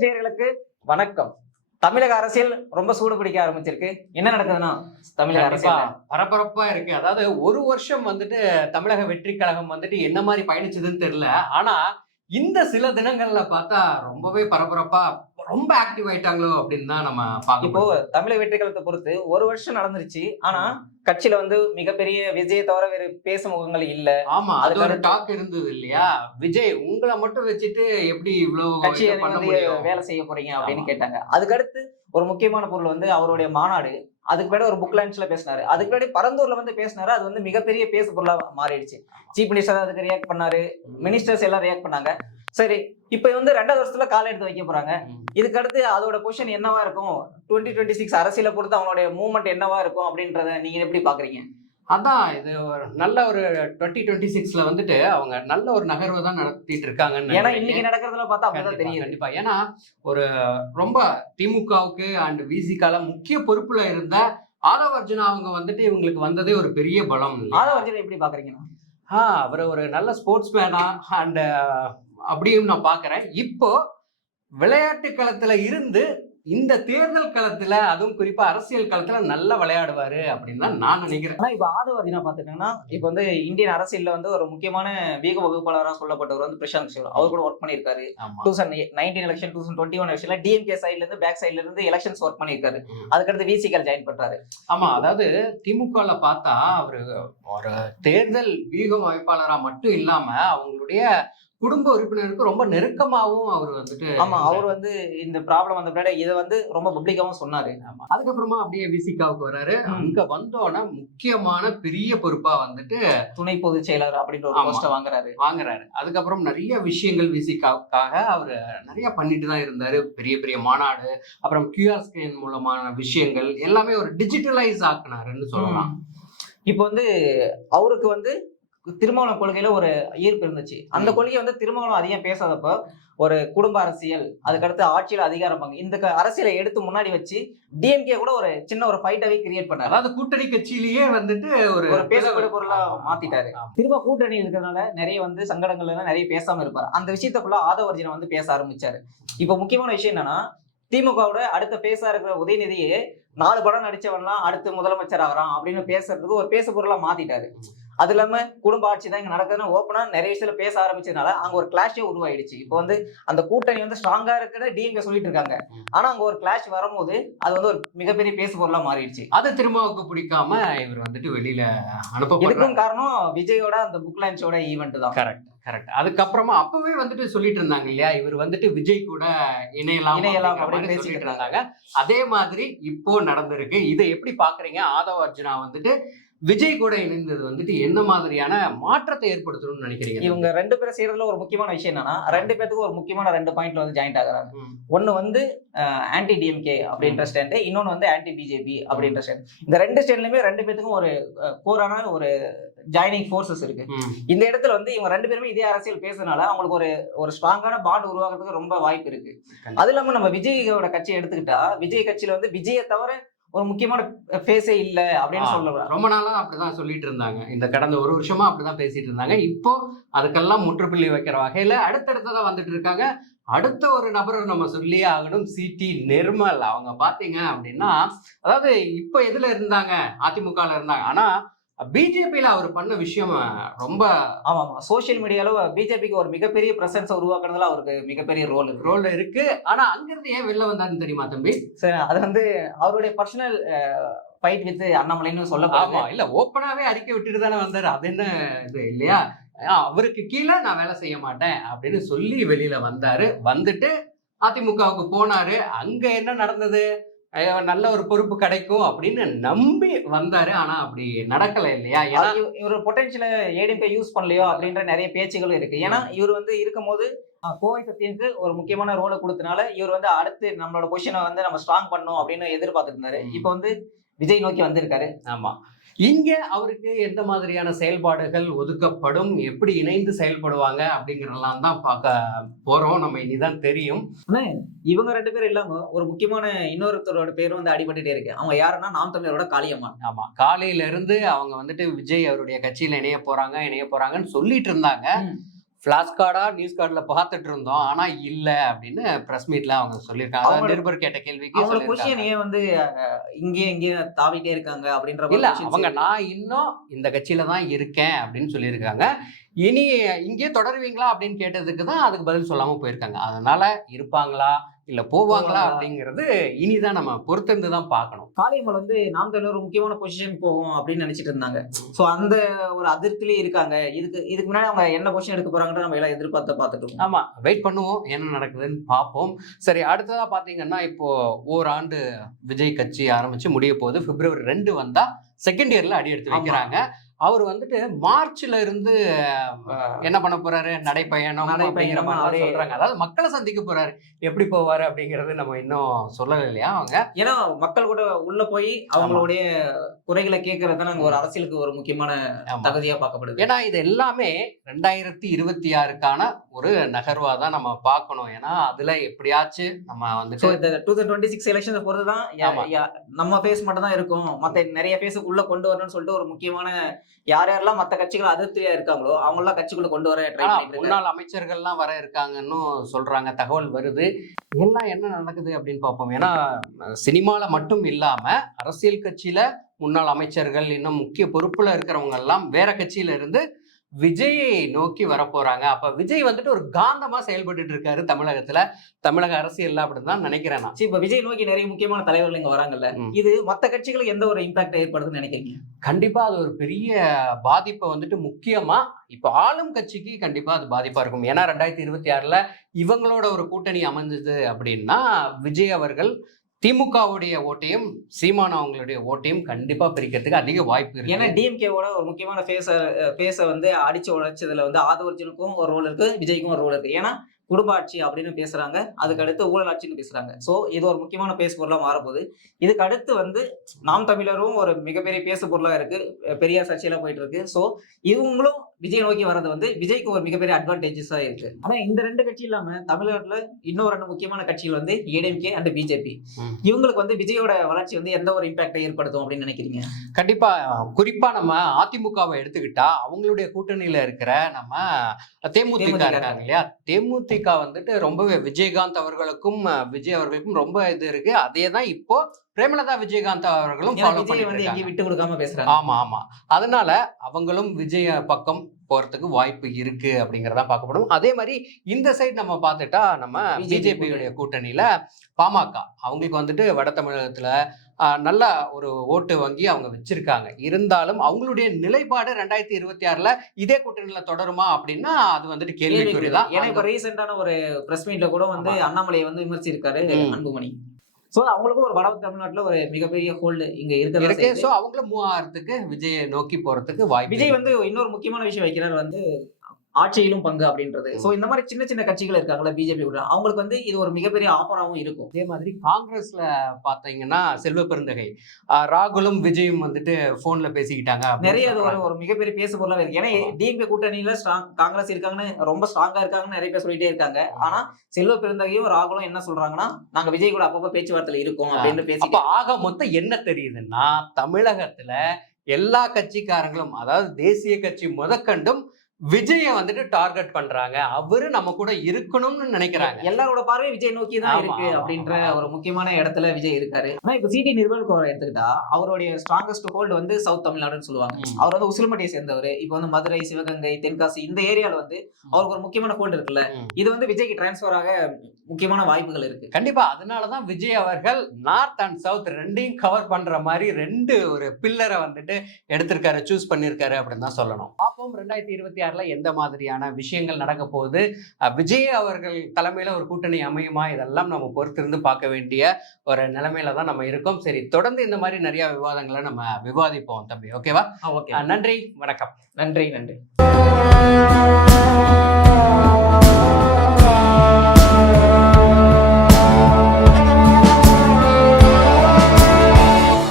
Watch நேயர்களுக்கு வணக்கம். தமிழக அரசியல் ரொம்ப சூடு பிடிக்க ஆரம்பிச்சிருக்கு. என்ன நடக்குதுன்னா தமிழக அரசியல் பரபரப்பா இருக்கு. அதாவது ஒரு வருஷம் வந்துட்டு தமிழக வெற்றி கழகம் வந்துட்டு என்ன மாதிரி பயணிச்சதுன்னு தெரியல. ஆனா இந்த சில தினங்கள்ல பார்த்தா ரொம்பவே பரபரப்பா ரொம்ப ஆக்டிவ் ஆயிட்டாங்களோ அப்படின்னு தான் நம்ம இப்போ பார்க்கணும். தமிழக வெற்றி கழகத்தை பொறுத்து ஒரு வருஷம் நடந்துருச்சு. ஆனா கட்சியில வந்து மிகப்பெரிய விஜயை தவிர வேற பேசும் முகங்கள் இல்ல. ஆமா, அது ஒரு டாக் இருந்தது இல்லையா? விஜய் உங்களை மட்டும் வச்சுட்டு எப்படி இவ்வளவு கட்சியை பண்ண வந்து முடியும், வேலை செய்ய போறீங்க அப்படின்னு கேட்டாங்க. அதுக்கடுத்து ஒரு முக்கியமான பொருள் வந்து அவருடைய மாநாடு. அதுக்கு முன்னாடி ஒரு புக் லான்ச்ல பேசினாரு. அதுக்கு முன்னாடி பரந்தூர்ல வந்து பேசினாரு. அது வந்து மிகப்பெரிய பேசு பொருளா மாறிடுச்சு. சீஃப் மினிஸ்டர் அதுக்கு ரியாக்ட் பண்ணாரு. மினிஸ்டர்ஸ் எல்லாம் ரியாக்ட் பண்ணாங்க. சரி, இப்ப வந்து 2வது வருஷத்துல கால எடுத்து வைக்க போறாங்க. இதுக்கு அடுத்து அதோட பொசிஷன் என்னவா இருக்கும், 2026 அரசியல பொறுத்து அவங்களுடைய மூவ்மெண்ட் என்னவா இருக்கும் அப்படின்றத நீங்க எப்படி பாக்குறீங்க? அதான் இது ஒரு நல்ல ஒரு 2026ல வந்துட்டு அவங்க நல்ல ஒரு நகர்வை தான் நடத்திட்டு இருக்காங்கன்னு. ஏன்னா இன்னைக்கு நடக்கிறதுல பார்த்தா அப்படிதான் தெரியும். கண்டிப்பா. ஏன்னா ஒரு ரொம்ப திமுகவுக்கு அண்ட் விசிகால முக்கிய பொறுப்புல இருந்த ஆதவ அர்ஜுனா அவங்க வந்துட்டு இவங்களுக்கு வந்ததே ஒரு பெரிய பலம். ஆதவ அர்ஜுனா எப்படி பாக்குறீங்கன்னா? அவர் ஒரு நல்ல ஸ்போர்ட்ஸ் மேனா அண்ட் அப்படியும் நான் பாக்குறேன். இப்போ விளையாட்டு களத்துல இருந்து இந்த தேர்தல் களத்துல, அதுவும் குறிப்பா அரசியல் களத்துல நல்லா விளையாடுவாரு அப்படின்னு தான் நான் நினைக்கிறேன். ஆனா இப்ப ஆதவ அர்ஜுனா பாத்துட்டீங்கன்னா, இப்ப வந்து இந்தியன் அரசியல்ல வந்து ஒரு முக்கியமான வீக வகுப்பாளராக சொல்லப்பட்டவர் வந்து பிரசாந்த் கிஷோர். அவர் கூட ஒர்க் பண்ணிருக்காரு. 2019 எலெக்ஷன், 2021 எலெக்ஷன்ல டிஎம்கே சைட்ல இருந்து பேக் சைட்ல இருந்து எலெக்ஷன்ஸ் ஒர்க் பண்ணிருக்காரு. அதுக்கடுத்து விசிகல் ஜாயின் பண்றாரு. ஆமா, அதாவது திமுகல பார்த்தா அவரு ஒரு தேர்தல் வீக அமைப்பாளரா மட்டும் இல்லாம அவங்களுடைய குடும்ப உறுப்பினருக்கு ரொம்ப நெருக்கமாவும் அவர் வந்துட்டு. ஆமா, அவர் வந்து இந்த ப்ராப்ளம் வந்த பின்னாடி இதை வந்து ரொம்ப பப்ளிக்காவும் சொன்னாரு. ஆமா, அதுக்கப்புறமா அப்படியே விசிகாவுக்கு வராரு. அங்க வந்தோன்னா முக்கியமான பெரிய பொறுப்பா வந்துட்டு துணை பொதுச் செயலர் அப்படின்ற ஒரு போஸ்ட வாங்குறாரு. அதுக்கப்புறம் நிறைய விஷயங்கள் விசிகாவுக்காக அவர் நிறைய பண்ணிட்டு தான் இருந்தாரு. பெரிய பெரிய மாநாடு, அப்புறம் கியூஆர் ஸ்கேன் மூலமான விஷயங்கள் எல்லாமே ஒரு டிஜிட்டலைஸ் ஆக்குனாருன்னு சொல்லலாம். இப்போ வந்து அவருக்கு வந்து திருமாவளவன் கொள்கையில ஒரு ஈர்ப்பு இருந்துச்சு. அந்த கொள்கையை வந்து திருமாவளவன் அதிகம் பேசாதப்போ ஒரு குடும்ப அரசியல், அதுக்கடுத்து ஆட்சியில அதிகாரம் பங்கு, இந்த அரசியலை எடுத்து முன்னாடி வச்சு டிஎம்கே கூட ஒரு சின்ன ஒரு ஃபைட்டாவே கிரியேட் பண்ணாரு. அதாவது கூட்டணி கட்சியிலேயே வந்துட்டு ஒரு பேசப்பட பொருளா மாத்திட்டாரு. திரும்ப கூட்டணி இருக்கிறதுனால நிறைய வந்து சங்கடங்கள் எல்லாம் நிறைய பேசாம இருப்பாரு. அந்த விஷயத்துக்குள்ள ஆதவ அர்ஜுனா வந்து பேச ஆரம்பிச்சாரு. இப்ப முக்கியமான விஷயம் என்னன்னா, திமுகவோட அடுத்த பேசா இருக்கிற உதயநிதியே 4 படம் நடிச்சவன்லாம் அடுத்து முதலமைச்சர் ஆகிறான் அப்படின்னு பேசுறதுக்கு ஒரு பேச பொருளா மாத்திட்டாரு. அது இல்லாம குடும்ப ஆட்சி தான் இங்க நடக்குதுன்னு ஓப்பனா நிறைய விஷயத்துல பேச ஆரம்பிச்சதுனால அங்க ஒரு கிளாஷே உருவாயிடுச்சு. இப்போ வந்து அந்த கூட்டணி வந்து ஸ்ட்ராங்கா இருக்கிறத டிஎம்கே சொல்லிட்டு இருக்காங்க. ஆனா அங்க ஒரு கிளாஷ் வரும்போது அது வந்து ஒரு மிகப்பெரிய பேசு பொருளா மாறிடுச்சு. அது திருமாவுக்கு பிடிக்காம இவர் வந்துட்டு வெளியில இதுக்கும் காரணம் விஜயோட அந்த புக் லான்ச்சோட ஈவெண்ட் தான். கரெக்ட். அதுக்கப்புறமா அப்பவே வந்துட்டு சொல்லிட்டு இருந்தாங்க இல்லையா, இவர் வந்துட்டு விஜய் கூட இணையலாம் அப்படின்னு சொல்லிட்டு இருந்தாங்க. அதே மாதிரி இப்போ நடந்திருக்கு. இதை எப்படி பாக்குறீங்க? ஆதவ அர்ஜுனா வந்துட்டு விஜய் கூட இணைந்தது வந்துட்டு என்ன மாதிரியான மாற்றத்தை ஏற்படுத்தணும்னு நினைக்கிறீங்க? இவங்க 2 பேரும் செய்யறதுல ஒரு முக்கியமான விஷயம் என்னன்னா, 2 பேத்துக்கும் ஒரு முக்கியமான 2 பாயிண்ட்ல வந்து ஜாயிண்ட் ஆகுறாங்க. ஒன்னு வந்து ஆன்டி டிஎம்கே அப்படின்ற ஸ்டாண்ட், இன்னொன்னு வந்து ஆன்டி பிஜேபி அப்படின்ற ஸ்டாண்ட். இந்த 2 ஸ்டாண்ட்லயுமே 2 பேத்துக்கும் ஒரு கோரான ஒரு ஜாயினிங் ஃபோர்ஸஸ் இருக்கு. இந்த இடத்துல வந்து இவங்க 2 பேருமே இதே அரசியல் பேசுறதுனால அவங்களுக்கு ஒரு ஸ்ட்ராங்கான பாண்ட் உருவாக்குறதுக்கு ரொம்ப வாய்ப்பு இருக்கு. அது இல்லாம நம்ம விஜயோட கட்சியை எடுத்துக்கிட்டா, விஜய் கட்சியில வந்து விஜயை தவிர ஒரு முக்கியமான ஃபேஸே இல்ல அப்படின்னு சொல்லலாம். ரொம்ப நாளா அப்படிதான் சொல்லிட்டு இருந்தாங்க. இந்த கடந்த ஒரு வருஷமா அப்படிதான் பேசிட்டு இருந்தாங்க. இப்போ அதுக்கெல்லாம் முற்றுப்புள்ளி வைக்கிற வகையில அடுத்தடுத்ததான் வந்துட்டு இருக்காங்க. அடுத்த ஒரு நபரை நம்ம சொல்லியே ஆகணும், சிடி நிர்மல். அவங்க பாத்தீங்க அப்படின்னா, அதாவது இப்ப எதுல இருந்தாங்க, அதிமுகல இருந்தாங்க. ஆனா பிஜேபியில அவர் பண்ண விஷயம் ரொம்ப ஆமா சோசியல் மீடியால பிஜேபிக்கு ஒரு மிகப்பெரிய பிரசன்ஸ் உருவாக்குறதுல அவருக்கு மிகப்பெரிய ரோல் இருக்கு. ஆனா அங்கிருந்து ஏன் வெளில வந்தாருன்னு தெரியுமா தம்பி? சரி, அது வந்து அவருடைய பர்சனல் ஃபைட் வித் அண்ணாமலைன்னு சொல்லலாம். இல்ல, ஓப்பனாவே அறிக்கை விட்டுட்டு தானே வந்தாரு. அது என்ன இது இல்லையா? அவருக்கு கீழே நான் வேலை செய்ய மாட்டேன் அப்படின்னு சொல்லி வெளியில வந்தாரு. வந்துட்டு அதிமுகவுக்கு போனாரு. அங்க என்ன நடந்தது? நல்ல ஒரு பொறுப்பு கிடைக்கும் அப்படின்னு நம்பி வந்தாரு. ஆனா அப்படி நடக்கல இல்லையா? இவர் பொட்டன்ஷியல ஏடிஎம்கே யூஸ் பண்ணலையோ அப்படின்ற நிறைய பேச்சுகளும் இருக்கு. ஏன்னா இவர் வந்து இருக்கும் போது கோவை சத்தியனுக்கு ஒரு முக்கியமான ரோலை கொடுத்தனால இவர் வந்து அடுத்து நம்மளோட பொசிஷனை வந்து நம்ம ஸ்ட்ராங் பண்ணணும் அப்படின்னு எதிர்பார்த்துட்டு இருந்தாரு. இப்ப வந்து விஜய் நோக்கி வந்திருக்காரு. ஆமா, இங்க அவருக்கு எந்த மாதிரியான செயல்பாடுகள் ஒதுக்கப்படும், எப்படி இணைந்து செயல்படுவாங்க அப்படிங்கறதெல்லாம் தான் பார்க்க போறோம். நம்ம இனிதான் தெரியும். இவங்க 2 பேரும் இல்லாம ஒரு முக்கியமான இன்னொருத்தரோட பேரும் வந்து அடிபட்டுட்டே இருக்கு. அவங்க யாருன்னா நாம் தமிழரோட காளியம்மா. ஆமா, காலையில இருந்து அவங்க வந்துட்டு விஜய் அவருடைய கட்சியில இணைய போறாங்கன்னு சொல்லிட்டு இருந்தாங்க. பிளாஷ் கார்டா நியூஸ் கார்டுல பார்த்துட்டு இருந்தோம், ஆனா இல்ல அப்படின்னு பிரஸ் மீட்ல அவங்க சொல்லியிருக்காங்க. அதாவது நிருபர் கேட்ட கேள்விக்கு அவங்களோட பொசிஷன் சொல்லியிருக்காங்க. ஏன் வந்து இங்கே தாவிட்டே இருக்காங்க அப்படின்ற மாதிரி இல்ல questions அவங்க இருக்கு. நான் இன்னும் இந்த கட்சியில தான் இருக்கேன் அப்படின்னு சொல்லியிருக்காங்க. இனி இங்கே தொடருவீங்களா அப்படின்னு கேட்டதுக்கு தான் அதுக்கு பதில் சொல்லாம போயிருக்காங்க. அதனால இருப்பாங்களா இல்ல போவாங்களா அப்படிங்கிறது இனிதான் நம்ம பொறுத்திருந்து தான் பார்க்கணும். காளியம்மாள் வந்து நாம் தமிழர் ஒரு முக்கியமான பொசிஷன் போகும் அப்படின்னு நினைச்சிட்டு இருந்தாங்க. சோ அந்த ஒரு அதிருப்திலே இருக்காங்க. இதுக்கு முன்னாடி அவங்க என்ன பொசிஷன் எடுக்க போறாங்கன்னு நம்ம எல்லாம் பார்த்துட்டு இருக்கோம். ஆமா, வெயிட் பண்ணுவோம் என்ன நடக்குதுன்னு பார்ப்போம். சரி, அடுத்ததா பாத்தீங்கன்னா இப்போ ஓராண்டு விஜய் கட்சி ஆரம்பிச்சு முடிய போகுது. பிப்ரவரி 2 வந்தா செகண்ட் இயர்ல அடி எடுத்து வைக்கிறாங்க. அவர் வந்துட்டு மார்ச்ல இருந்து என்ன பண்ண போறாரு, நடைப்பயணம் அப்படிங்கிற மாதிரி சொல்றாங்க. அதாவது மக்களை சந்திக்க போறாரு. எப்படி போவாரு அப்படிங்கறது நம்ம இன்னும் சொல்லல இல்லையா அவங்க. ஏன்னா மக்கள் கூட உள்ள போய் அவங்களுடைய குறைகளை கேட்கறது தான் ஒரு அரசியலுக்கு ஒரு முக்கியமான தகுதியா பார்க்கப்படுது. ஏன்னா இது எல்லாமே 2026க்கான ஒரு நகர்வா தான் நம்ம பார்க்கணும். ஏன்னா அதுல எப்படியாச்சும் நம்ம வந்துட்டு 2026 எலெக்ஷன் பொறுத்துதான் நம்ம ஃபேஸ் மட்டும் தான் இருக்கும். மத்த நிறைய ஃபேஸுக்கு உள்ள கொண்டு வரணும்னு சொல்லிட்டு ஒரு முக்கியமான யாரெல்லாம் மத்த கட்சிகள் அதிருப்தியா இருக்காங்களோ அவங்க எல்லாம் கட்சிக்குள்ள கொண்டு வர ட்ரை பண்ணிட்டு இருக்காங்க. முன்னாள் அமைச்சர்கள்லாம் வர இருக்காங்கன்னு சொல்றாங்க, தகவல் வருது. எல்லாம் என்ன நடக்குது அப்படின்னு பார்ப்போம். ஏன்னா சினிமால மட்டும் இல்லாம அரசியல் கட்சியில முன்னாள் அமைச்சர்கள் இன்னும் முக்கிய பொறுப்புல இருக்கிறவங்க எல்லாம் வேற கட்சியில இருந்து விஜயை நோக்கி வரப்போறாங்க. அப்ப விஜய் வந்துட்டு ஒரு காந்தமா செயல்பட்டு இருக்காரு தமிழகத்துல, தமிழக அரசியல்ல அப்படின்னு தான் நினைக்கிறேன் நான். இப்ப விஜய் நோக்கி நிறைய முக்கியமான தலைவர்கள் இங்க வராங்கல்ல, இது மத்த கட்சிகளுக்கு எந்த ஒரு இம்பாக்ட் ஏற்படுதுன்னு நினைக்கிறீங்க? கண்டிப்பா அது ஒரு பெரிய பாதிப்பை வந்துட்டு முக்கியமா இப்ப ஆளும் கட்சிக்கு கண்டிப்பா அது பாதிப்பா இருக்கும். ஏன்னா 2026ல இவங்களோட ஒரு கூட்டணி அமைஞ்சது அப்படின்னா விஜய் அவர்கள் திமுகவுடைய ஓட்டையும் சீமான் அவங்களுடைய ஓட்டையும் கண்டிப்பா பிரிக்கிறதுக்கு அதிக வாய்ப்பு இருக்கு. ஏன்னா டிஎம்கேவோட ஒரு முக்கியமான பேச வந்து அடிச்சு உழைச்சதுல வந்து ஆதவர்ஜனுக்கும் ஒரு ரோல் இருக்கு, விஜய்க்கும் ஒரு ரோல் இருக்கு. ஏன்னா குடும்ப ஆட்சி அப்படின்னு பேசுறாங்க, அதுக்கு அடுத்து ஊழல் ஆட்சின்னு பேசுறாங்க. சோ இது ஒரு முக்கியமான பேசு பொருளா மாறப்போகுது. இதுக்கு அடுத்து வந்து நாம் தமிழரும் ஒரு மிகப்பெரிய பேசு பொருளா இருக்கு, பெரியார் சர்ச்சையெல்லாம் போயிட்டு இருக்கு. சோ இவங்களும் விஜய் நோக்கி வர்றது வந்து விஜய்க்கு ஒரு மிகப்பெரிய அட்வான்டேஜஸா இருக்கு. ஆனா இந்த ரெண்டு கட்சி இல்லாம தமிழ்நாட்டுல இன்னும் 2 முக்கியமான கட்சிகள் வந்து ஏடிஎம்கே அண்ட் பிஜேபி. இவங்களுக்கு வந்து விஜயோட வளர்ச்சி வந்து எந்த ஒரு இம்பாக்டை ஏற்படுத்தும் அப்படின்னு நினைக்கிறீங்க? கண்டிப்பா, குறிப்பா நம்ம அதிமுகவை எடுத்துக்கிட்டா அவங்களுடைய கூட்டணியில இருக்கிற நம்ம தேமுதிக இருக்காங்க இல்லையா, தேமுதிக வந்துட்டு ரொம்பவே விஜயகாந்த் அவர்களுக்கும் விஜய் அவர்களுக்கும் ரொம்ப இது இருக்கு. அதே தான் இப்போ பிரேமலதா விஜயகாந்த் அவர்களும் விட்டு கொடுக்காம பேசுறாங்க. ஆமா, அதனால அவங்களும் விஜய பக்கம் போறதுக்கு வாய்ப்பு இருக்கு அப்படிங்கறத பார்க்கப்படும். அதே மாதிரி இந்த சைடு நம்ம பார்த்துட்டா நம்ம பிஜேபியுடைய கூட்டணியில பாமக அவங்களுக்கு வந்துட்டு வட தமிழகத்துல நல்ல ஒரு ஓட்டு வங்கி அவங்க வச்சிருக்காங்க. இருந்தாலும் அவங்களுடைய நிலைப்பாடு 2026ல இதே கூட்டணியில தொடருமா அப்படின்னா அது வந்துட்டு கேள்விக்குறிதான். ஏன்னா இப்ப ரீசெண்டான ஒரு பிரஸ் மீட்ல கூட வந்து அண்ணாமலையை வந்து விமர்சிச்சிருக்காரு அன்புமணி. சோ அவங்களுக்கும் ஒரு வட தமிழ்நாட்டுல ஒரு மிகப்பெரிய ஹோல்டு இங்க இருக்கு. சோ அவங்களும் மூவ் ஆகிறதுக்கு விஜயை நோக்கி போறதுக்கு வாய்ப்பு. விஜய் வந்து இன்னொரு முக்கியமான விஷயம் வைக்கிறார் வந்து ஆட்சியிலும் பங்கு அப்படின்றது. சோ இந்த மாதிரி சின்ன சின்ன கட்சிகள் இருக்காங்களா பிஜேபி கூட, அவங்களுக்கு வந்து இது ஒரு மிகப்பெரிய ஆஃபராகவும் இருக்கும். அதே மாதிரி காங்கிரஸ்ல பாத்தீங்கன்னா செல்வ பெருந்தகை ராகுலும் விஜயும் வந்துட்டு போன்ல பேசிக்கிட்டாங்க. நிறைய அது ஒரு மிகப்பெரிய பேசு பொருளாக இருக்கு. ஏன்னா டிஎம்கே கூட்டணியில காங்கிரஸ் இருக்காங்கன்னு ரொம்ப ஸ்ட்ராங்கா இருக்காங்கன்னு நிறைய பேர் சொல்லிட்டே இருக்காங்க. ஆனா செல்வ பெருந்தகையும் ராகுலும் என்ன சொல்றாங்கன்னா நாங்க விஜய் கூட அப்பப்போ பேச்சுவார்த்தையில இருக்கோம் அப்படின்னு பேசி. ஆக மொத்தம் என்ன தெரியுதுன்னா தமிழகத்துல எல்லா கட்சிக்காரங்களும், அதாவது தேசிய கட்சி முதற்கண்டும் விஜய வந்துட்டு டார்கெட் பண்றாங்க. அவரு நம்ம கூட இருக்கணும்னு நினைக்கிறாங்க. எல்லாரோட பார்வை விஜய் நோக்கி தான் இருக்கு அப்படின்ற ஒரு முக்கியமான இடத்துல விஜய் இருக்காரு. ஆனா இப்ப சிடி நிர்மல்குமார் எடுத்துக்கிட்டா அவருடைய ஸ்ட்ராங்கஸ்ட் ஹோல்டு வந்து சவுத் தமிழ்நாடுன்னு சொல்லுவாங்க. அவர் வந்து உசிலம்பட்டியை சேர்ந்தவர். இப்ப வந்து மதுரை, சிவகங்கை, தென்காசி இந்த ஏரியால வந்து அவருக்கு ஒரு முக்கியமான ஹோல்டு இருக்குல்ல, இது வந்து விஜய்க்கு டிரான்ஸ்பர் ஆக முக்கியமான வாய்ப்புகள் இருக்கு. கண்டிப்பா அதனாலதான் விஜய் அவர்கள் நார்த் அண்ட் சவுத் ரெண்டையும் கவர் பண்ற மாதிரி 2 ஒரு பில்லரை வந்துட்டு எடுத்திருக்காரு, சூஸ் பண்ணிருக்காரு அப்படின்னு தான் சொல்லணும். பாப்போம் 2026ல எந்த மாதிரியான விஷயங்கள் நடக்க போகுது, விஜய் அவர்கள் தலைமையில ஒரு கூட்டணி அமையுமா, இதெல்லாம் நம்ம பொறுத்திருந்து பார்க்க வேண்டிய ஒரு நிலைமையில தான் நம்ம இருக்கோம். சரி, தொடர்ந்து இந்த மாதிரி நிறைய விவாதங்களை நம்ம விவாதிப்போம் தம்பி. ஓகேவா? ஓகே, நன்றி, வணக்கம். நன்றி.